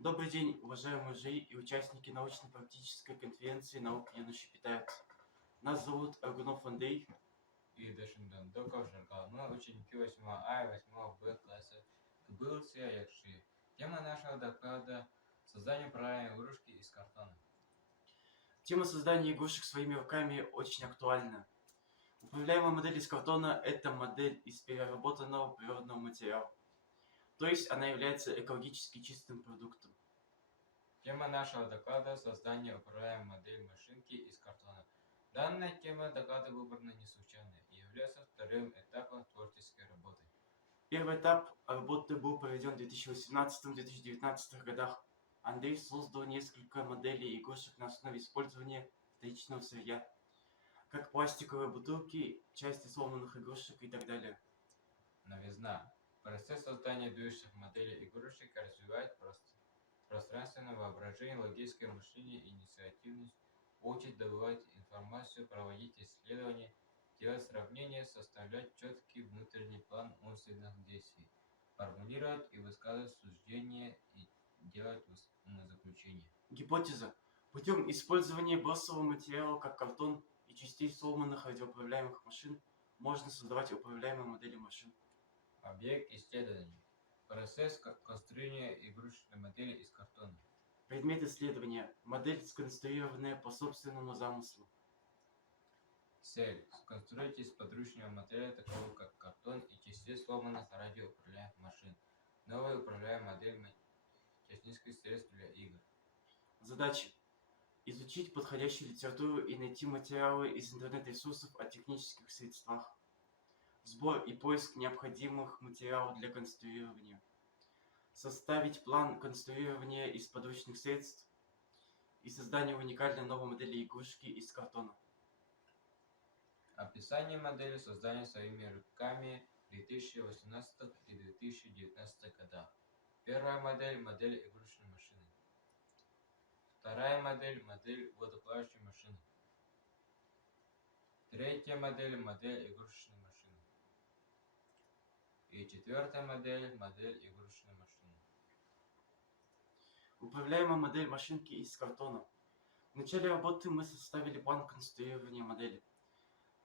Добрый день, уважаемые жюри и участники научно-практической конференции «Наука юноши питает». Нас зовут Аргунов Андрей. И Дашиндан Доковженко. Мы ученики 8 А и 8 Б класса КБЛС Якши. Тема нашего доклада – создание управляемой игрушки из картона. Тема создания игрушек своими руками очень актуальна. Управляемая модель из картона – это модель из переработанного природного материала. То есть она является экологически чистым продуктом. Тема нашего доклада – создание управляемой модели машинки из картона. Данная тема доклада выбрана не случайно и является вторым этапом творческой работы. Первый этап работы был проведен в 2018-2019 годах. Андрей создал несколько моделей игрушек на основе использования вторичного сырья, как пластиковые бутылки, части сломанных игрушек и так далее. Новизна. Процесс создания движущих моделей игрушек развивает пространственное воображение, логическое мышление и инициативность, учит добывать информацию, проводить исследования, делать сравнения, составлять четкий внутренний план умственных действий, формулировать и высказывать суждения и делать умозаключения. Гипотеза. Путем использования бросового материала, как картон, и частей сломанных радиоуправляемых машин можно создавать управляемые модели машин. Объект исследования. Процесс конструирования игрушечной модели из картона. Предмет исследования. Модель, сконструированная по собственному замыслу. Цель. Сконструируйте из подручного материала, такого как картон и частей сломанных радиоуправляемых машин. Новая управляемая модель технических средств для игр. Задача. Изучить подходящую литературу и найти материалы из интернет-ресурсов о технических средствах. Сбор и поиск необходимых материалов для конструирования. Составить план конструирования из подручных средств и создание уникальной новой модели игрушки из картона. Описание модели создания своими руками в 2018 и 2019 годах. Первая модель – модель игрушечной машины. Вторая модель – модель водоплавающей машины. Третья модель – модель игрушечной машины. И четвертая модель – модель игрушечной машины. Управляемая модель машинки из картона. В начале работы мы составили план конструирования модели.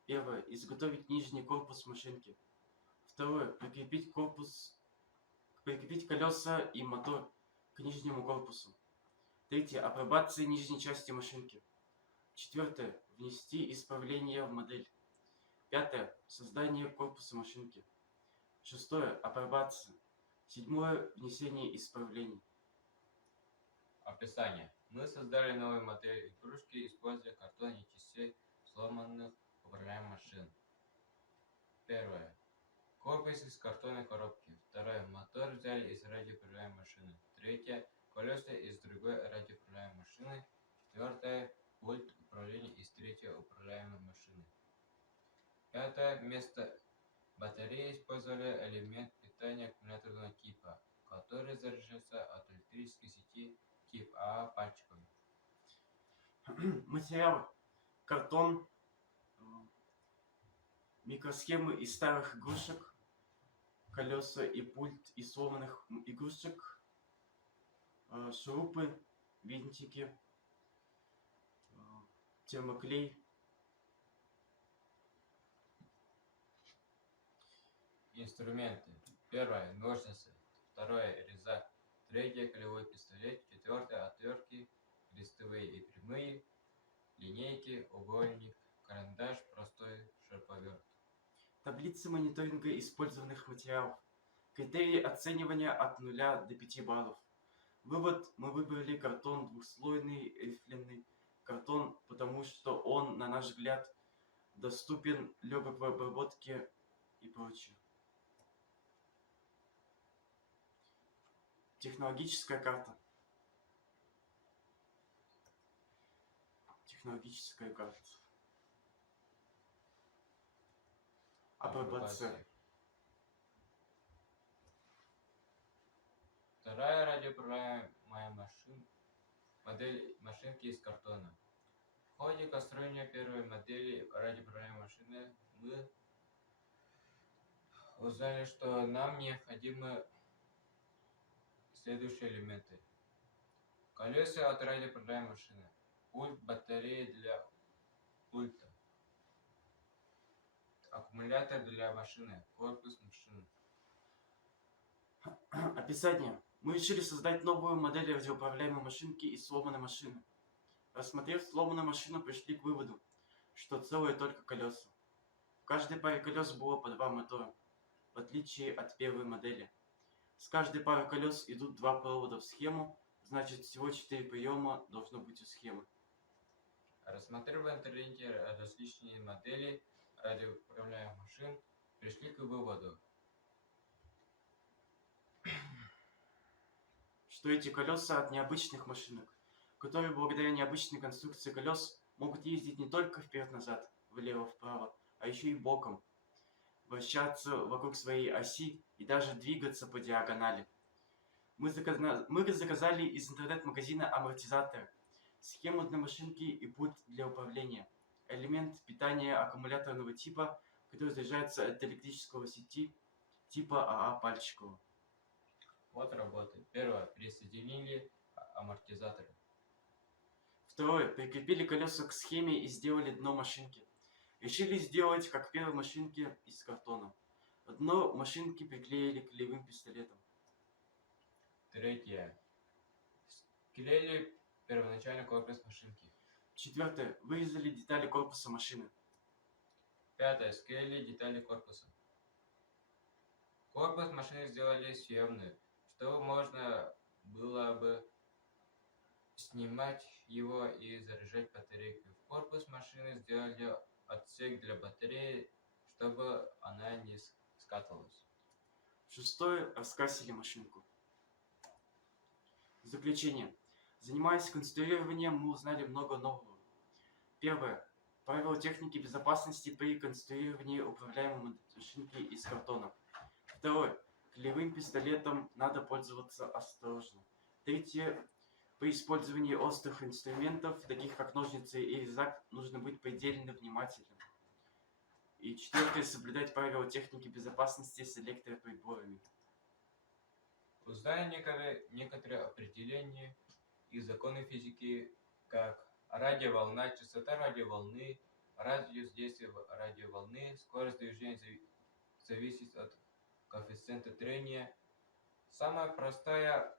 Первое. Изготовить нижний корпус машинки. Второе. Прикрепить колеса и мотор к нижнему корпусу. Третье. Апробация нижней части машинки. Четвертое. Внести исправления в модель. Пятое. Создание корпуса машинки. Шестое. Апробация. Седьмое. Внесение исправлений. Описание. Мы создали новую модель игрушки, используя картон и частей сломанных управляемых машин. Первое. Корпус из картонной коробки. Второе. Мотор взяли из радиоуправляемой машины. Третье. Колеса из другой радиоуправляемой машины. Четвертое. Пульт управления из третьей управляемой машины. Пятое. Вместо батареи использовали элемент питания аккумуляторного типа, который заряжается от электрической сети тип А пальчиками. Материалы. Картон. Микросхемы из старых игрушек. Колеса и пульт из сломанных игрушек. Шурупы, винтики. Термоклей. Инструменты. Первое – ножницы. Второе – резак. Третье – клеевой пистолет. Четвертое – отвертки, листовые и прямые, линейки, угольник, карандаш, простой шуруповерт. Таблицы мониторинга использованных материалов. Критерии оценивания от 0 до 5 баллов. Вывод. Мы выбрали картон двухслойный рифленый картон, потому что он, на наш взгляд, доступен, легок в обработке и прочее. Технологическая карта. Технологическая карта. Апробация. Вторая радиоуправляемая модель машинки из картона. В ходе конструирования первой модели радиоуправляемой машины мы узнали, что нам необходимы следующие элементы. Колеса от радиоуправляемой машины. Пульт, батареи для пульта. Аккумулятор для машины. Корпус машины. Описание. Мы решили создать новую модель радиоуправляемой машинки из сломанной машины. Рассмотрев сломанную машину, пришли к выводу, что целые только колеса. В каждой паре колес было по 2 мотора, в отличие от первой модели. С каждой пары колес идут 2 провода в схему, значит всего 4 приема должно быть у схемы. Рассмотрев в интернете различные модели радиоуправляемых машин, пришли к выводу, что эти колеса от необычных машинок, которые благодаря необычной конструкции колес могут ездить не только вперед-назад, влево-вправо, а еще и боком, вращаться вокруг своей оси и даже двигаться по диагонали. Мы заказали из интернет-магазина амортизатор, схему для машинки и пульт для управления, элемент питания аккумуляторного типа, который заряжается от электрического сети типа АА Пальчикова. вот работает. Первое. Присоединили амортизаторы. Второе. Прикрепили колеса к схеме и сделали дно машинки. Решили сделать, как в первой машинке, из картона. Дно машинки приклеили клеевым пистолетом. Третье. Склеили первоначальный корпус машинки. Четвертое. Вырезали детали корпуса машины. Пятое. Склеили детали корпуса. Корпус машины сделали съемный, чтобы можно было бы снимать его и заряжать батарейку. В корпус машины сделали отсек для батареи, чтобы она не скатывалась. Шестое. Раскрасили машинку. Заключение. Занимаясь конструированием, мы узнали много нового. Первое. Правила техники безопасности при конструировании управляемой машинки из картона. Второе. Клеевым пистолетом надо пользоваться осторожно. Третье. При использовании острых инструментов, таких как ножницы и резак, нужно быть предельно внимательным. И четвертое. Соблюдать правила техники безопасности с электроприборами. Узнали некоторые определения и законы физики, как радиоволна, частота радиоволны, радиус действия радиоволны, скорость движения зависит от коэффициента трения. Самая простая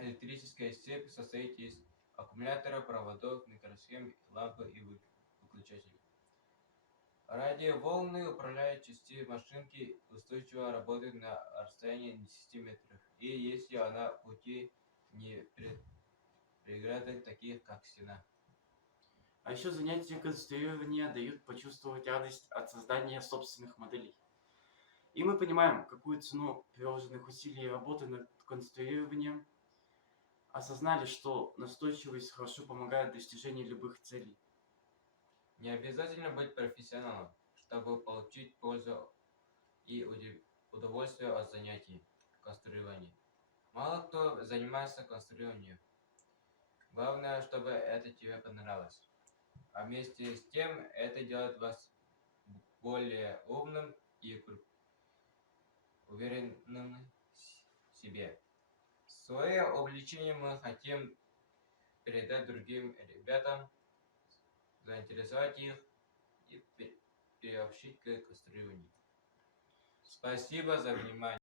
электрическая цепь состоит из аккумулятора, проводов, микросхем, лампы и выключателей. Радиоволны управляют части машинки, устойчиво работают на расстоянии 10 метров. И если она в пути не преграды, таких как стена. А еще занятия конструирования дают почувствовать радость от создания собственных моделей. И мы понимаем, какую цену приложенных усилий и работы над конструированием, осознали, что настойчивость хорошо помогает в достижении любых целей. Не обязательно быть профессионалом, чтобы получить пользу и удовольствие от занятий конструирования. Мало кто занимается конструированием. Главное, чтобы это тебе понравилось. А вместе с тем это делает вас более умным и уверенным в себе. Свое увлечение мы хотим передать другим ребятам, заинтересовать их и приобщить к конструированию. Спасибо за внимание.